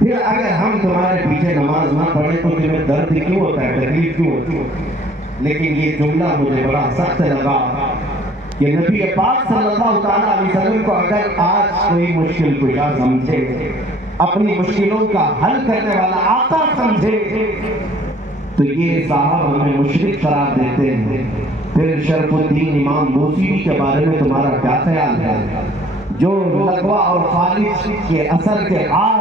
پھر اگر ہم تمہارے پیچھے نماز نہ پڑھیں تو تمہیں درد کیوں ہوتا ہے، تکلیف کیوں ہوتی ہے؟ لیکن یہ جملہ مجھے بڑا سخت لگا کہ نبی پاک صلی اللہ تعالیٰ علیہ وسلم کو اگر آج کوئی مشکل کشا سمجھے، اپنی مشکلوں کا حل کرنے والا آقا سمجھے، تو یہ صاحب ہمیں مشرک قرار دیتے ہیں۔ پھر شرف الدین امام بوصیری کے بارے میں تمہارا کیا خیال ہے، جو لغوہ اور خالص کے اثر کے بعد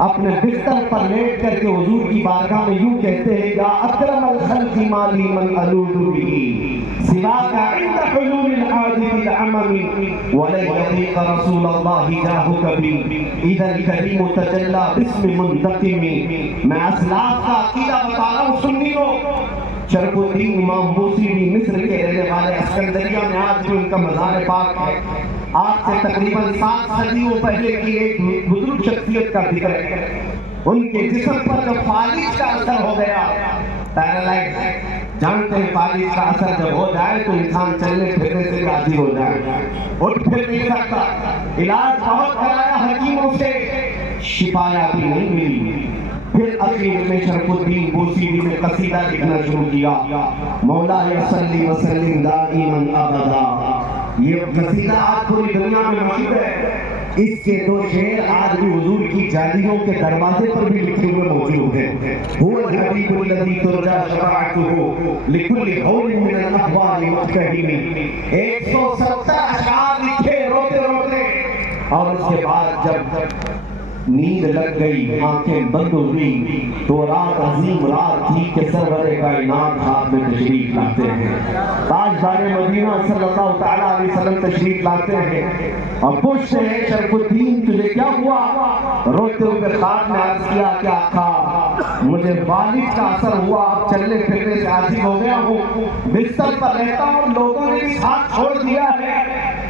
اپنے بستر پر لیٹ کر کے حضور کی بارگاہ میں یوں کہتے ہیں، یا اکرم الخلق مالی من الوذ به سواک عند حلول الحادث العمم ولن يضيق رسول الله جاهك بي اذا الكريم تجلى باسم منتقم۔ میں اسلاف کا عقیدہ بتا رہا ہوں، سنی لو۔ شرف الدین امام بوصیری مصر کے رہنے والے، اسکندریہ میں آج بھی ان کا مزار پاک ہے۔ آج سے تقریباً 7 صدیوں پہلے کی ایک بزرگ شخصیت کا ذکر ہے۔ ان کے جسم پر جب فالج کا اثر ہو گیا، پیرالائز، جانتے ہیں فالج کا اثر جب ہو جائے تو انسان چلنے پھرنے سے عاجز ہو جائے، اٹھ پھر نہیں سکتا۔ علاج بہت کرایا حکیموں سے، شفا یابی نہیں ملی۔ پھر اخیر میں شرف الدین بوصیری نے قصیدہ لکھنا شروع کیا، مولا صلی وسلم دائما ابدا۔ یہ قصیدہ آج پوری دنیا میں مشہور ہے۔ اس کے 2 شعر آج بھی حضور کی جالیوں کے دروازے پر بھی لکھے ہوئے موجود ہیں۔ هو الحبیب الذی ترجى شفاعته لكل هول من الاحوال مقتحم۔ 170 اشعار لکھے روتے روتے، اور اس کے بعد جب نیند لگ گئی، آنکھیں بند ہوئی، تو رات عظیم رات تھی کہ سرور کائنات ہاتھ میں تشریف لاتے ہیں، تاجدار مدینہ صلی اللہ تعالیٰ علیہ وسلم تشریف لاتے ہیں اور پوچھتے ہیں، شرف الدین تجھے کیا ہوا؟ روتے ہوئے خاک میں عرض کیا کہ آقا مجھے والد کا اثر ہوا، اب چلنے پھرنے سے عاجز ہو گیا ہوں، بستر پر رہتا ہوں، لوگوں نے بھی ساتھ چھوڑ دیا ہے۔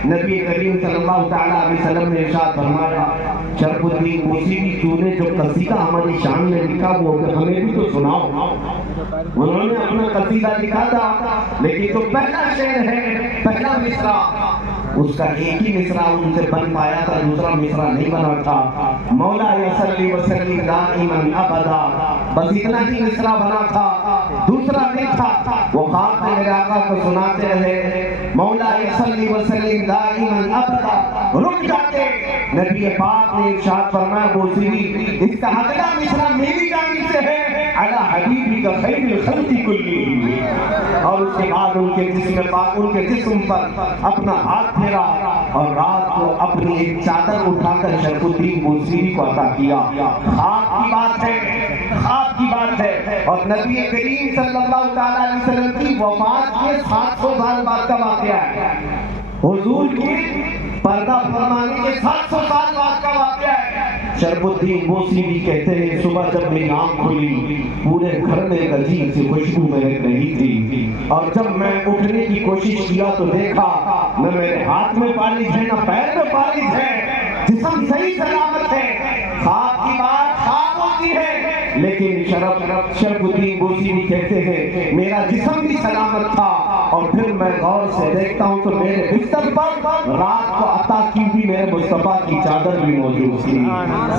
نبی کریم صلی اللہ تعالیٰ علیہ وسلم نے ارشاد فرمایا، شرف الدین بوصیری تو نے جو قصیدہ ہماری شان میں لکھا وہ ہمیں بھی تو سناؤ۔ انہوں نے اپنا قصیدہ لکھا تھا، لیکن جو پہلا شعر ہے، پہلا مصرع، اس کا ایک ہی مصرع ان سے بن پایا تھا، دوسرا مصرع نہیں بنا تھا۔ مولا صلی وسلم دائما ابدا، بس اتنا ہی مصرع بنا تھا، دوسرا نہیں تھا۔ وہ خواب میں میرے آقا کو سناتے رہے، مولا صلی وسلم دائما ابدا، رک جاتے۔ نبی پاک نے ارشاد فرمایا، بوصیری اس کا اگلا مصرع میری جانب سے ہے، علی حبیبک خیر الخلق کلہم۔ اور اس کے بعد ان کے جسم پاک، ان کے جسم پر اپنا ہاتھ پھیرا اور رات کو اپنی ایک چادر اٹھا کر شرف الدین بوصیری کو عطا کیا۔ خواب کی بات ہے، خواب کی بات ہے، اور نبی کریم صلی اللہ تعالیٰ علیہ وسلم کی وفات کے 700 سال بعد کا واقعہ ہے، حضور کی پردہ فرمانے کے 700 سال بعد کا واقعہ ہے۔ شرف الدین بوصیری کہتے ہیں، صبح جب میری آنکھ کھلی پورے گھر میں ایک عجیب سی خوشبو مہک رہی تھی، اور جب میں اٹھنے کی کوشش کیا تو دیکھا نہ میرے ہاتھ میں فالج ہے نہ پیر میں فالج ہے، جسم صحیح سلامت ہے۔ خواب کی بات خواب ہوتی ہے، لیکن شرف الدین بوصیری کہتے ہیں میرا جسم بھی سلامت تھا، اور پھر میں غور سے دیکھتا ہوں تو میرے بستر پر رات کو عطا کی بھی میرے مصطفیٰ کی چادر بھی موجود تھی۔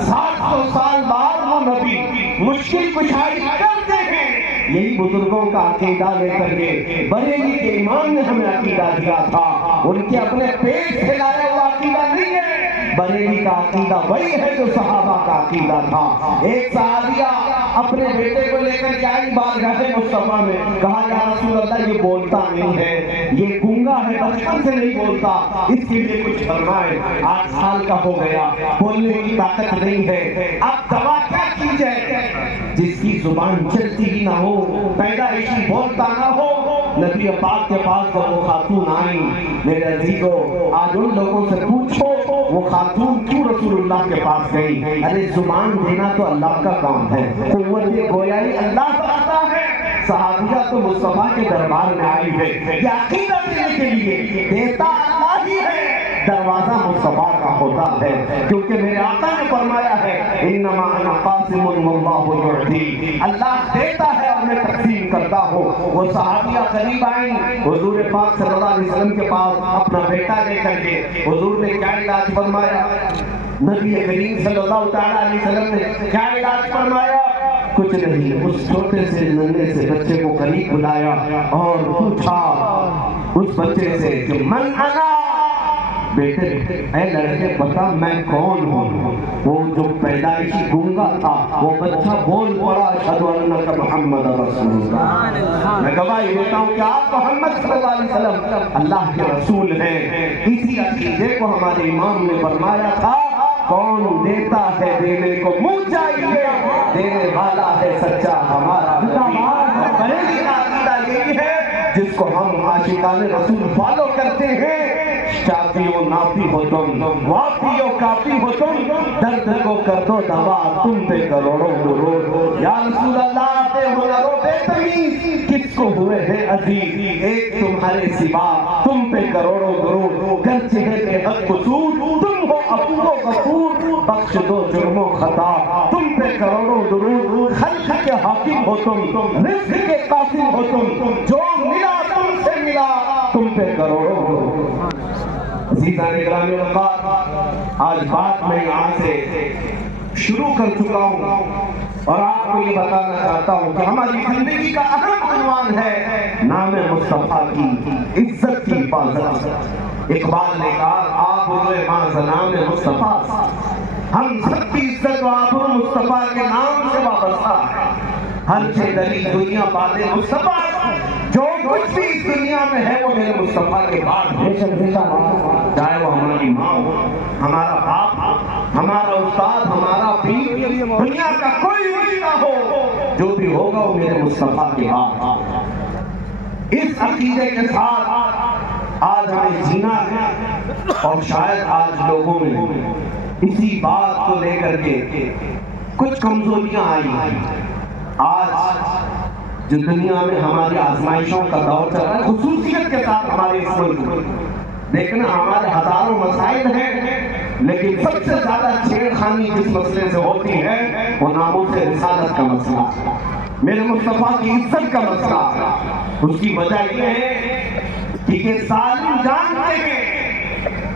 700 سال بعد وہ نبی مشکل کشائی کرتے ہیں۔ یہی بزرگوں کا عقیدہ لے کر کے بریلی کے امام نے ہمیں عقیدہ دیا تھا، ان کے اپنے پیٹ سے لایا ہوا عقیدہ نہیں ہے، بریلی کا عقیدہ وہی ہے جو صحابہ کا عقیدہ تھا۔ ایک صحابیہ اپنے بیٹے کو لے کر کے آئی بارگاہ مصطفیٰ میں، کہا یا رسول اللہ یہ بولتا نہیں ہے، یہ گونگا ہے، بچپن سے نہیں بولتا، اس کے لیے کچھ فرمائے۔ 8 سال کا ہو گیا، بولنے کی طاقت نہیں ہے، اب دوا کیا کی جائے؟ جس کی زبان چلتی ہی نہ ہو، پیدائشی بولتا نہ ہو۔ نبی پاک کے پاس جب وہ خاتون آئی، میرے عزیزو آج ان لوگوں سے پوچھو وہ خاتون کیوں رسول اللہ کے پاس گئی؟ ارے زبان دینا تو اللہ کا کام ہے، قوت گویائی اللہ کا عطا ہے۔ صحابیہ تو مصطفیٰ کے دربار میں آئی ہے، یہ عقیدہ دینے کے لیے، دیتا اللہ ہی ہے، دروازہ مصطفیٰ کا ہوتا ہے، کیونکہ میرے آقا نے فرمایا ہے انما انا قاسم واللہ یعطی، اللہ دیتا ہے اور میں تقسیم کرتا ہوں۔ وہ صحابیہ قریب آئیں حضور پاک صلی اللہ علیہ وسلم کے پاس اپنا بیٹا لے کر کے، حضور نے کیا علاج فرمایا؟ نبی کریم صلی اللہ تعالیٰ علیہ وسلم نے کیا علاج فرمایا؟ کچھ نہیں، اس چھوٹے سے ننھے سے بچے کو قریب بلایا اور پوچھا اس بچے سے کہ من انا، بیٹے اے لڑکے بتا میں کون ہوں؟ وہ جو پیدائشی گونگا تھا وہ بچہ بول پڑا اشہد انک محمد رسول اللہ، میں گواہی دیتا ہوں کہ آپ محمد صلی اللہ علیہ وسلم اللہ کے رسول ہیں۔ اسی عقیدے کو ہمارے امام نے فرمایا تھا کون دیتا ہے دینے کو منہ چاہیے، دینے والا ہے سچا ہمارا نبی۔ بریلوی کا عقیدہ یہی ہے جس کو ہم عاشقان رسول فالو کرتے ہیں، شافی و نافی ہو تم، وافی و کافی ہو تم، درد کو کر دو دوا تم پہ کروڑوں درود۔ یا رسول اللہ بے ہنر و بے تمیز کس کو ہوئے ہیں عزیز، ایک تمہارے سوا تم پہ کروڑوں درود، گرچہ ہے بے حد قصور تم ہو عفو و غفور، بخش دو جرم و خطا تم پہ کروڑوں درود، خلق کے حاکم ہو تم، رزق کے قاسم ہو تم، جو ملا تم سے ملا تم پہ کروڑوں درود۔ عزیزان گرامی اوقات، آج بات میں یہاں سے شروع کر چکا ہوں اور آپ کو یہ بتانا چاہتا ہوں کہ ہماری زندگی کا اہم عنوان ہے نام مصطفیٰ کی عزت کی حفاظت۔ اقبال نے کہا آپ ہوئے ماں نام مصطفیٰ، ہم سب کی عزت و آبرو مصطفیٰ کے نام سے وابستہ ہے۔ ہر دلی دنیا باد مصطفیٰ، جو کچھ بھی اس دنیا میں ہے وہ میرے مصطفیٰ کے بعد ہے، چاہے وہ ہماری ماں ہو، ہمارا باپ ہو، ہمارا استاد، ہمارا پیر، دنیا کا کوئی رشتہ ہو، جو بھی ہوگا وہ میرے مصطفیٰ کے بعد۔ اس عقیدے کے ساتھ آج ہمیں جینا ہے اور شاید آج لوگوں میں اسی بات کو لے کر کے کچھ کمزوریاں آئی ہیں۔ آج جو دنیا میں ہماری آزمائشوں کا دور چل رہا ہے، خصوصیت کے ساتھ ہمارے اس ملک میں دیکھنا ہمارے ہزاروں مسائل ہیں، لیکن سب سے زیادہ چھیڑ خانی جس مسئلے سے ہوتی ہے وہ ناموس رسالت کا مسئلہ، میرے مصطفیٰ کی عزت کا مسئلہ ہے۔ اس کی وجہ یہ ہے کہ ظالم جانتے ہیں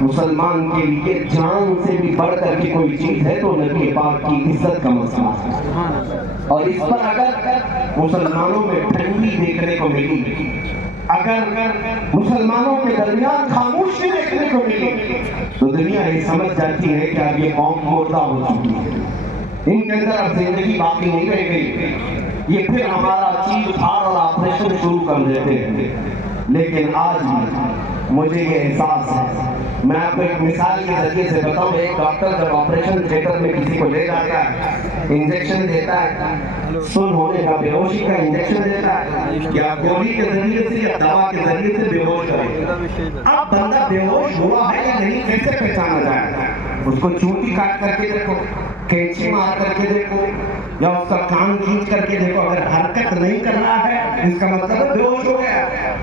مسلمان کے لیے جان سے بھی بڑھ کر کے کوئی چیز ہے تو نبی پاک کی عزت کا مسئلہ ہے، اور اس پر اگر مسلمانوں میں ٹھنڈی دیکھنے کو ملی، اگر مسلمانوں کے درمیان خاموشی دیکھنے کو ملی تو دنیا یہ سمجھ جاتی ہے کہ اب یہ قوم مردہ ہو چکی ہے، ان کے اندر اب زندگی باقی نہیں رہ گئی، یہ پھر ہمارا چیز پھاڑ اور آپریشن شروع کر دیتے ہیں۔ لیکن آج مجھے یہ احساس ہے، میں آپ کو ایک مثال کے ذریعے سے بتاؤں، ایک ڈاکٹر جب آپریشن تھیٹر میں کسی کو لے جاتا ہے، انجیکشن دیتا ہے، سن ہونے کا بے ہوشی کا انجیکشن دیتا ہے، یا گولی کے ذریعے سے یا دوا کے ذریعے سے بے ہوش کرے، اب بندہ بے ہوش ہوا ہے یا نہیں کیسے پہچانا جائے؟ اس کو چونٹی کاٹ کر کے دیکھو، کینچی مار کر کے دیکھو، یا اس کا کان کھینچ کر کے دیکھو، اگر حرکت نہیں کر رہا ہے اس کا مطلب بے ہوش ہو گیا۔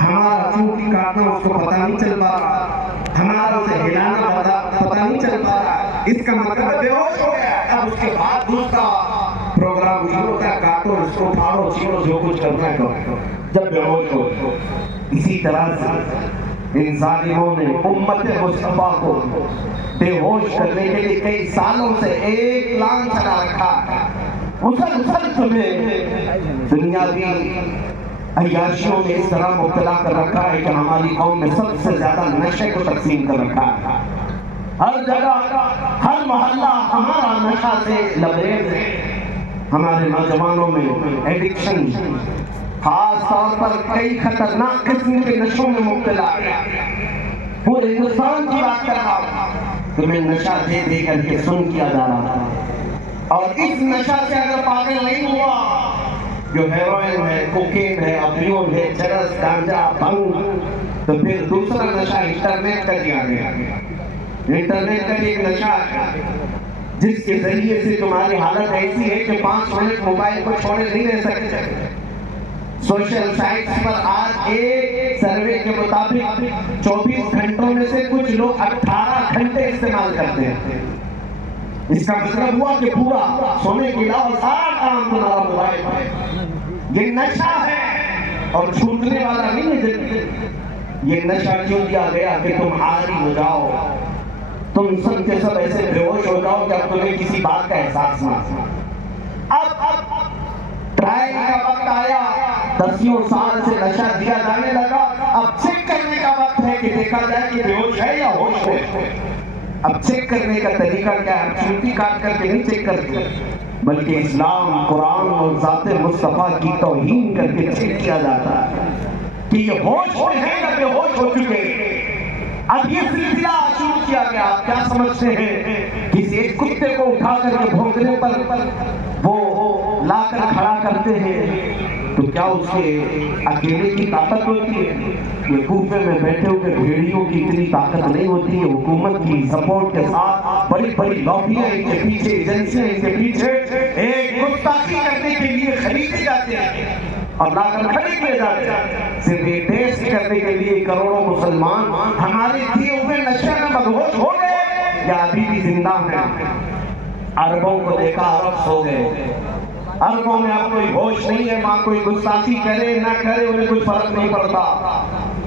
ہمارا چونٹی کاٹنا اس کو پتہ نہیں چل پا رہا، ہمارا اسے ہلانا پتہ نہیں چل پا رہا، اس کا مطلب بے ہوش ہو گیا۔ اب اس کے بعد دوسرا پروگرام شروع ہوتا ہے، کاٹو اس کو، پھاڑو چیرو، جو کچھ کرنا ہے کرو، جب بے ہوش ہو۔ اسی طرح سے ان ظالموں نے امت مصطفیٰ کو بے ہوش کرنے کے لیے کئی سالوں سے ایک پلان چلا رکھا ہے، مسلسل تمہیں دنیاوی عیاشیوں میں اس طرح مبتلا کر رکھا ہے کہ ہماری قوم میں سب سے زیادہ نشے کو تقسیم کر رکھا ہے، ہر جگہ ہر محلہ ہمارا نشہ سے لبریز ہے، ہمارے نوجوانوں میں ایڈکشن، خاص طور پر کئی خطرناک قسم کے نشوں میں مبتلا ہے۔ پورے ہندوستان کی بات کر رہا ہوں، تمہیں نشہ دے دے کر کے سن کیا جا رہا تھا، اور اس نشہ سے اگر پاگل نہیں ہوا، جو ہیروئن ہے، کوکین ہے، افیون ہے، چرس، گانجا، بھنگ، تو پھر دوسرا نشہ انٹرنیٹ کا دیا گیا۔ انٹرنیٹ کا ایک نشہ ہے جس کے ذریعے سے تمہاری حالت ایسی ہے کہ 5 منٹ موبائل کو چھوڑے نہیں رہ سکتے۔ سوشل سائٹس پر آج ایک سروے کے مطابق 24 گھنٹوں میں سے کچھ لوگ 18 گھنٹے استعمال کرتے ہیں۔ اس کا مطلب ہوا کہ پورا سونے کے علاوہ سارا کام تمہارا موبائل ہے۔ یہ نشہ ہے اور چھوٹنے والا نہیں ہے۔ یہ نشہ کیوں دیا گیا کہ تم عاری ہو جاؤ، تم سب کے سب ایسے بے ہوش ہو جاؤ کہ اب تمہیں کسی بات کا احساس نہ ہو۔ اب ٹرائل کا وقت آیا، 10 سال سے نشہ دیا جانے لگا، اب چیک کرنے کا وقت ہے کہ دیکھا جائے کہ بے ہوش ہے یا ہوش ہے۔ اب چیک کرنے کا طریقہ کیا ہے؟ چوٹی کاٹ کر کے نہیں چیک کرتے، بلکہ اسلام، قرآن اور ذات مصطفیٰ کی توہین کر کے چیک کیا جاتا ہے کہ یہ ہوش میں ہے یا بے ہوش ہو چکے۔ اب یہ سلسلہ شروع کیا گیا۔ آپ کیا سمجھتے ہیں؟ کسی ایک کتے کو اٹھا کر کے بھونکنے پر وہ لا کر کھڑا کرتے ہیں تو کیا اس کے اکیلے کی طاقت ہوتی ہے؟ یہ کوفے میں بیٹھے ہوئے بھیڑیوں کی اتنی طاقت نہیں ہوتی ہے۔ حکومت کی سپورٹ کے ساتھ بڑی بڑی لابیاں ان کے پیچھے، ایجنسیاں ان کے پیچھے ایک گستاخی کرنے کے لیے خریدے جاتے ہیں اور لا کر کھڑے کیے جاتے ہیں، صرف یہ ٹیسٹ کرنے کے لیے کروڑوں مسلمان ہمارے دیے ہوئے نشے میں مدہوش ہو گئے یا ابھی بھی زندہ ہیں۔ عربوں کو دیکھا، عرب سو گئے۔ عربوں میں اب کوئی ہوش نہیں ہے، وہاں کوئی گستاخی کرے نہ کرے انہیں کوئی فرق نہیں پڑتا۔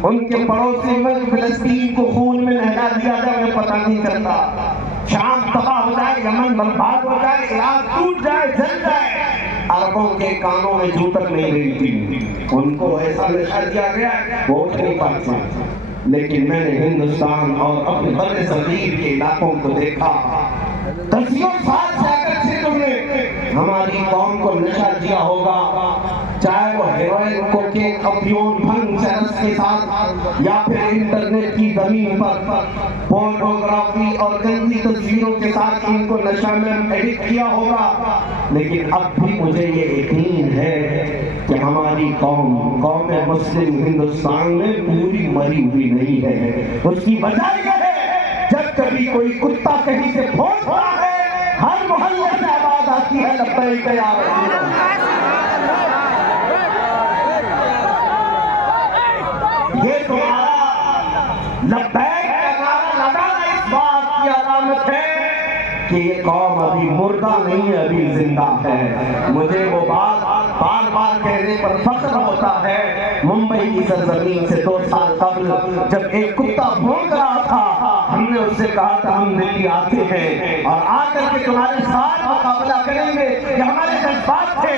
ان کے پڑوسی ملک فلسطین کو خون میں نہلا دیا جائے انہیں پتہ نہیں چلتا۔ شام تباہ ہو جائے، یمن برباد ہو جائے، عراق ٹوٹ جائے، جل جائے، عربوں کے کانوں میں جوں تک نہیں رہی تھی۔ ان کو ایسا نشہ دیا گیا وہ اٹھ نہیں پاتے۔ لیکن میں نے ہندوستان اور اپنے بر صغیر کے علاقوں کو دیکھا، 10 سال سے اگر سے تم نے ہماری قوم کو نشہ دیا ہوگا، چاہے وہ ہیروئن، کوکین، افیون، بھنگ، چرس کے ساتھ یا پھر انٹرنیٹ کی زمین پر پورنوگرافی اور گندی تصویروں کے ساتھ ان کو نشہ میں ایڈکٹ کیا ہوگا، لیکن اب بھی مجھے یہ یقین ہے کہ ہماری قوم مسلم ہندوستان میں پوری مری ہوئی نہیں ہے۔ اس کی وجہ یہ ہے جب کبھی کوئی کتا کہیں سے بھونکتا ہے، ہر محلے سے آواز آتی ہے لبیک یا رسول اللہ۔ یہ تمہارا لبیک کا نعرہ لگانا اس بات کی علامت ہے کہ یہ قوم ابھی مردہ نہیں ہے، ابھی زندہ ہے۔ مجھے وہ بات بار بار کہنے پر فخر ہوتا ہے، ممبئی کی سرزمین سے 2 سال قبل جب ایک کتا بھونک رہا تھا، ہم نے اس سے کہا تھا ہم دلی آتے ہیں اور آ کر کے تمہارے ساتھ مقابلہ کریں گے، یہ ہمارے جذبات تھے۔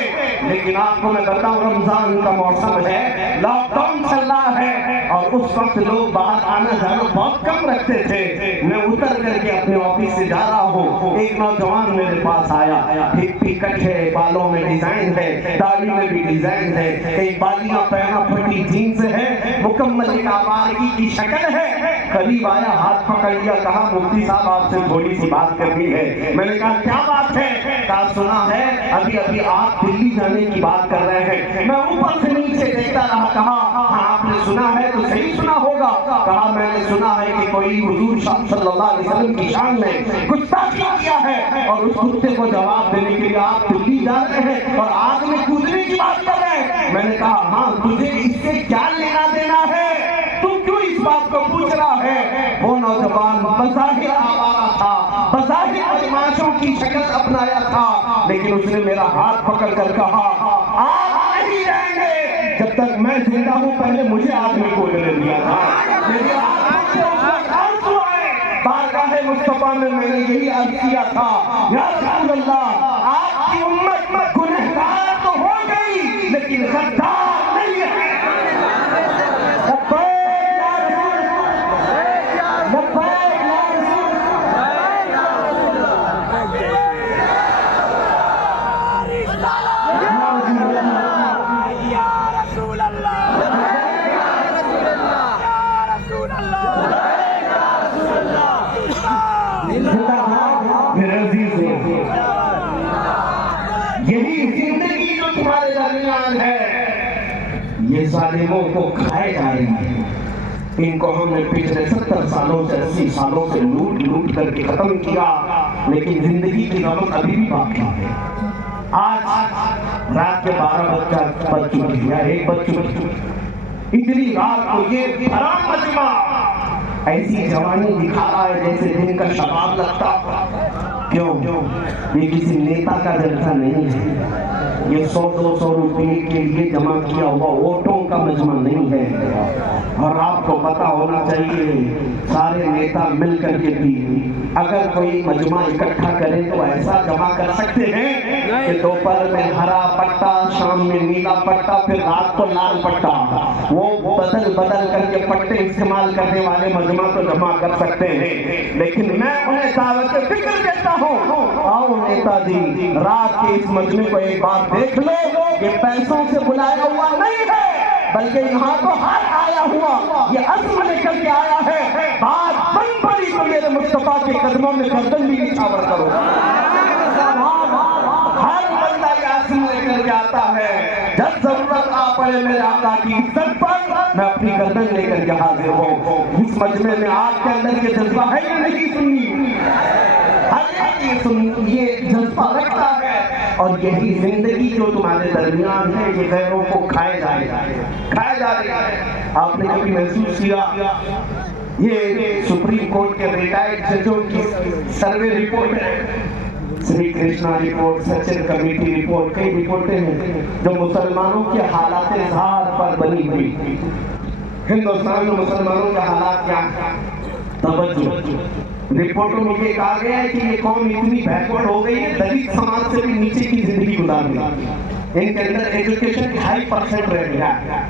لیکن آپ کو میں بتاؤں، رمضان کا موسم ہے، لاک ڈاؤن چل رہا ہے اور اس وقت لوگ باہر آنا جانا بہت کم رکھتے تھے۔ میں اتر کر کے اپنے آفس سے جا رہا ہوں، ایک نوجوان میرے پاس آیا، ہپی کٹ ہے، بالوں میں ڈیزائن ہے، داڑھی میں بھی ڈیزائن ہے، کئی بالیاں پہنا پھٹی جینز ہے، مکمل ایک آوارگی کی شکل ہے۔ قریب آیا، ہاتھ پکڑ لیا، کہا مفتی صاحب آپ سے تھوڑی سی بات کرنی ہے۔ میں نے کہا کیا بات ہے؟ کہا سنا ہے ابھی آپ دلی جانے کی بات کر رہے ہیں۔ میں اوپر سے نیچے دیکھتا رہا، کہا ہاں آپ نے سنا ہے تو صحیح سنا ہوگا۔ کہا میں نے سنا ہے کہ کوئی حضور صلی اللہ علیہ وسلم کی شان میں گستاخی کیا ہے اور اس کتے کو جواب دینے کے لیے آپ دلی جا رہے ہیں اور آگ میں کودنے کی بات کر رہے ہیں۔ میں نے کہا ہاں، تجھے اس سے کیا لینا دینا ہے؟ تو کیوں اس بات کو پوچھ رہا ہے؟ وہ نوجوان بظاہر آوارہ تھا، بظاہر بدماشوں کی شکل اپنایا تھا، لیکن اس نے میرا ہاتھ پکڑ کر کہا آپ نہیں جائیں گے جب تک میں زندہ ہوں۔ پہلے مجھے آگ میں کودنے دیا تھا، میرے آنکھوں سے اس وقت آنسو آئے۔ بارگاہ مصطفیٰ میں میں نے یہی عرض کیا تھا، یا رسول اللہ آپ کی امت گنہگار تو ہو گئی لیکن غدار نہیں ہے۔ یہی زندگی جو تمہارے درمیان ہے یہ ظالموں کو کھائے جا رہی ہے۔ ان کو ہم نے پچھلے 70 سالوں سے 80 سالوں سے لوٹ کر کے ختم کیا، لیکن زندگی کی رمق ابھی بھی باقی ہے۔ آج رات کے 12 بج چکی یا 1 بج چکی، اتنی رات کو یہ بھرا مجمع ایسی جوانی دکھا رہا ہے جیسے دن کا شباب لگتا۔ کیوں؟ یہ کسی نیتا کا جلسہ نہیں ہے، یہ 100-200 روپے کے لیے جمع کیا ہوا ووٹوں کا مجمع نہیں ہے. اور آپ کو پتا ہونا چاہیے سارے نیتا مل کر کے بھی اگر کوئی مجمع اکٹھا کرے تو ایسا جمع کر سکتے ہیں کہ دوپہر میں ہرا پٹا، شام میں نیلا پٹا، پھر رات کو لال پٹا. وہ بدل کر کے پٹے استعمال کرنے والے مجمع تو جمع کر سکتے ہیں. لیکن میں انہیں دعوت فکر دیتا ہوں، آؤ نیتا جی رات کے اس مجمع کو ایک بار دیکھ لو. یہ پیسوں سے بلایا ہوا نہیں ہے بلکہ یہاں تو ہر آیا ہوا یہ عزم لے کر کے آیا ہے. بات بن پڑی تو میرے مصطفیٰ کے قدموں میں گردن بھی نچھاور کرو. ہر بندہ یہ عزم لے کر کے آتا ہے جب ضرورت آ پڑے میرے آقا کی عزت پر میں اپنی گردن لے کر کے حاضر ہوں. اس مجمع میں آپ کے اندر یہ جذبہ ہے یا نہیں سنی؟ یہ جذبہ رکھتا ہے اور یہی زندگی جو تمہارے درمیان ہے یہ غیروں کو کھائے جا رہی ہے. آپ نے کبھی محسوس کیا یہ سپریم کورٹ کے ریٹائرڈ ججوں کی سروے رپورٹ ہے، Sri Krishna report, Sachar committee report, کئی رپورٹیں ہیں جو مسلمانوں کے حالات اظہار پر بنی ہوئی. ہندوستان میں مسلمانوں کے حالات کیا ہیں؟ توجہ، رپورٹوں میں یہ کہا گیا ہے کہ یہ قوم اتنی بیکورڈ ہو گئی ہے دلت سماج سے بھی نیچے کی زندگی گزار رہی ہے. ان کے اندر ایجوکیشن 2.5% رہ گیا ہے،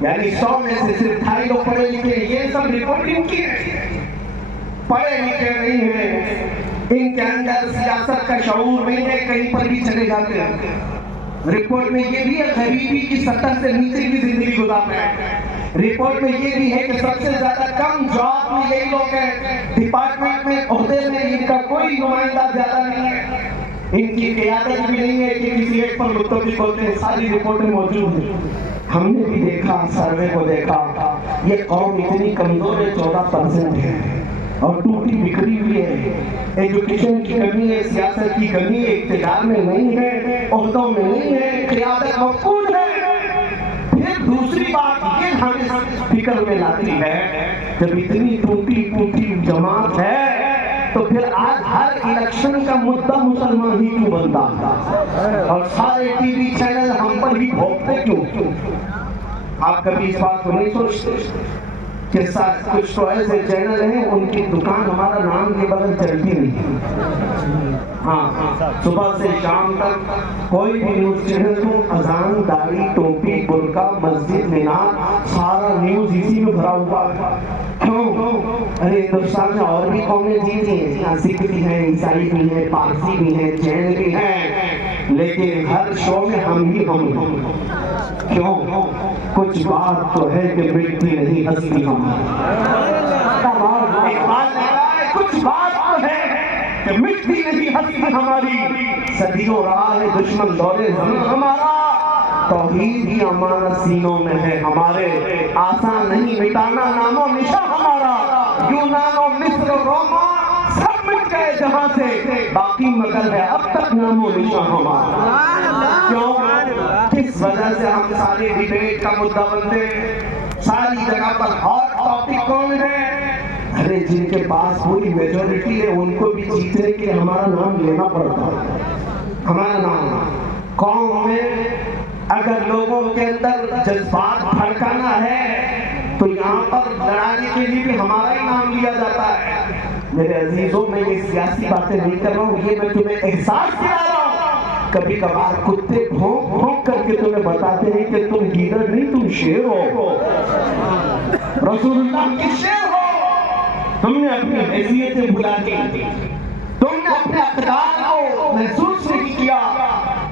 یعنی 100 میں سے صرف 2.5 لوگ پڑھے لکھے. یہ سب رپورٹنگ کی ہے. پڑھے لکھے نہیں ہیں، ان کے اندر سیاست کا شعور نہیں ہے، کہیں پر بھی چلے جاتے ہیں. رپورٹ میں یہ بھی ہے غریبی کی سطح سے نیچے کی زندگی گزار رہے ہیں. رپورٹ میں یہ بھی ہے کہ سب سے زیادہ کم جاب میں یہی لوگ ہیں، ڈپارٹمنٹ میں عہدے میں ان کا کوئی نمائندہ زیادہ نہیں ہے، ان کی قیادت بھی نہیں ہے کہ کسی ایک پر متفق ہوتے ہیں. ساری رپورٹیں موجود ہیں. ہم نے بھی دیکھا، سروے کو دیکھا، یہ قوم اتنی کمزور ہے 14% ہے اور ٹوٹی بکھری ہوئی ہے. ایجوکیشن کی کمی ہے، سیاست کی کمی ہے، اقتدار میں نہیں ہے، عہدوں میں نہیں ہے، قیادت مفقود ہے. پھر دوسری بات یہ ہمیں فکر میں لاتی ہے جب اتنی ٹوٹی جماعت ہے تو پھر آج ہر الیکشن کا مدعا مسلمان ہی کیوں بنتا ہے اور سارے ٹی وی چینل ہم پر ہی بھوکتے کیوں؟ آپ کبھی اس بات کو نہیں سوچتے کہ کچھ تو ایسے چینل ہیں ان کی دکان ہمارا نام کے بغیر چلتی نہیں. ہاں، صبح سے شام تک کوئی بھی نیوز چینل ہو، اذان، داڑھی، ٹوپی، برقع، مسجد، مینار، سارا نیوز اسی میں بھرا ہوا ہے. کیوں؟ ارے ہندوستان میں اور بھی قومیں جیتی ہیں، سکھ بھی ہیں، عیسائی بھی ہیں، پارسی بھی ہیں، جین بھی ہیں، لیکن ہر شو میں ہم ہی کیوں؟ کچھ بات تو ہے کہ مٹتی نہیں ہستی ہماری. کچھ بات تو ہے کہ مٹتی نہیں ہستی ہماری. صدیوں رہا ہے دشمن دورے زمین ہمارا، توحید ہی امانت سینوں میں ہے ہمارے. آسان نہیں مٹانا نام و نشاں ہمارا. یونان و مصر و روما سب مٹ گئے جہاں سے، باقی مگر ہے اب تک نام و نشاں ہمارا. کیوں؟ کس وجہ سے ہم سارے ڈیبیٹ کا مدعا بنتے ہیں؟ ساری جگہ پر ہاٹ ٹاپک کون ہے؟ ارے جن کے پاس پوری میجورٹی ہے ان کو بھی جیتنے کے لیے ہمارا نام لینا پڑتا ہے. ہمارا نام قوم میں اگر لوگوں کے اندر جذبات بھڑکانا ہے تو یہاں پر لڑانے کے لیے بھی ہمارا ہی نام لیا جاتا ہے. میرے عزیزوں، میں یہ سیاسی باتیں نہیں کر رہا ہوں، یہ میں تمہیں احساس دلا رہا ہوں. کبھی کبھار کتے بھونک بھونک کر کے تمہیں بتاتے ہیں کہ تم گیدڑ نہیں، تم شیر ہو، رسول اللہ کی شیر ہو. تم نے اپنی حیثیتیں بھلا دی، تم نے اپنے اقدار کو محسوس نہیں کیا.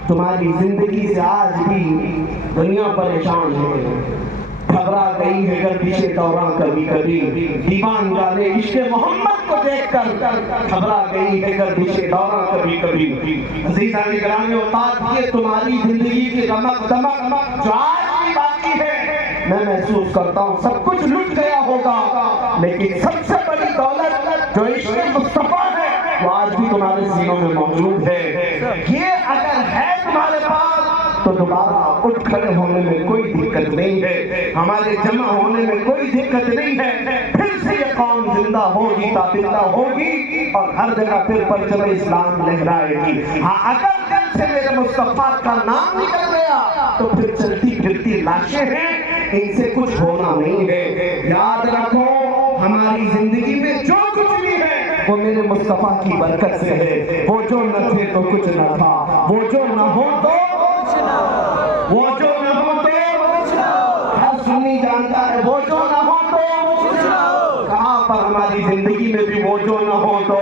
تمہاری زندگی سے آج بھی دنیا پریشان ہے. گھبرا گئی ہے گردش دوران کبھی کبھی، دیوان والے عشق محمد کو دیکھ کر گھبرا گئی ہے گردش دوران کبھی کبھی. عزیزان گرامی اوقات یہ تمہاری زندگی کی رمق دمق جو آج بھی باقی ہے، میں محسوس کرتا ہوں سب کچھ لٹ گیا ہوگا، لیکن سب سے بڑی دولت جو عشق مصطفیٰ ہے وہ آج بھی تمہارے سینوں میں موجود ہے. یہ اگر ہے تمہارے پاس تو دوبارہ اٹھ کھڑے ہونے میں کوئی دقت نہیں ہے، ہمارے جمع ہونے میں کوئی دقت نہیں ہے. پھر سے یہ قوم زندہ ہوگی، تابندہ ہوگی اور ہر جگہ پھر پرچم اسلام لہرائے گی. ہاں، اگر سے میرے مصطفیٰ کا نام نکل گیا تو پھر چلتی پھرتی لاشیں ہیں، ان سے کچھ ہونا نہیں ہے۔ یاد رکھو ہماری زندگی میں جو کچھ بھی ہے وہ میرے مصطفیٰ کی برکت سے ہے۔ وہ جو نہ تھے تو کچھ نہ تھا، وہ جو نہ ہو تو وہ جو نہ ہو تو ہر سنی جانتا ہے، وہ جو نہ ہو تو کہاں پر ہماری زندگی میں بھی وہ جو نہ ہو تو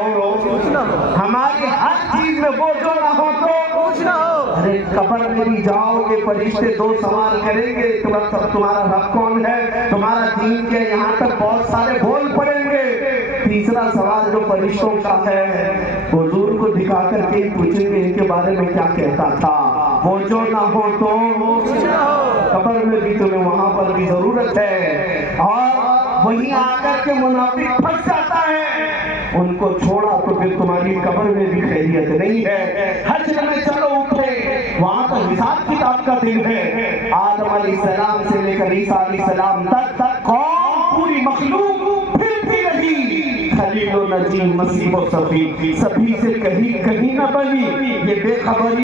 ہماری ہر چیز میں وہ جو نہ ہو تو ارے قبر میں بھی جاؤ گے فرشتے دو سوال کریں گے، تمہارا رب کون ہے، تمہارا دین کیا، یہاں تک بہت سارے بول پڑیں گے۔ تیسرا سوال جو فرشتوں کا ہے حضور کو دکھا کر کے پوچھیں گے ان کے بارے میں کیا کہتا تھا، وہ جو نہ ہو تو قبر میں بھی تمہیں وہاں پر بھی ضرورت ہے۔ اور وہیں آ کر کے منافق پھنس جاتا ہے، ان کو چھوڑا تو پھر تمہاری قبر میں بھی خیریت نہیں ہے۔ حشر میں چلو اٹھے، وہاں تو حساب کتاب کا دن ہے۔ آدم علیہ السلام سے لے کر عیسیٰ علیہ السلام تک قوم پوری مخلوق پھرتی رہی، خلیل و نجی مسیح و صفی، سبھی سے کہیں نہ بنی، یہ بے خبری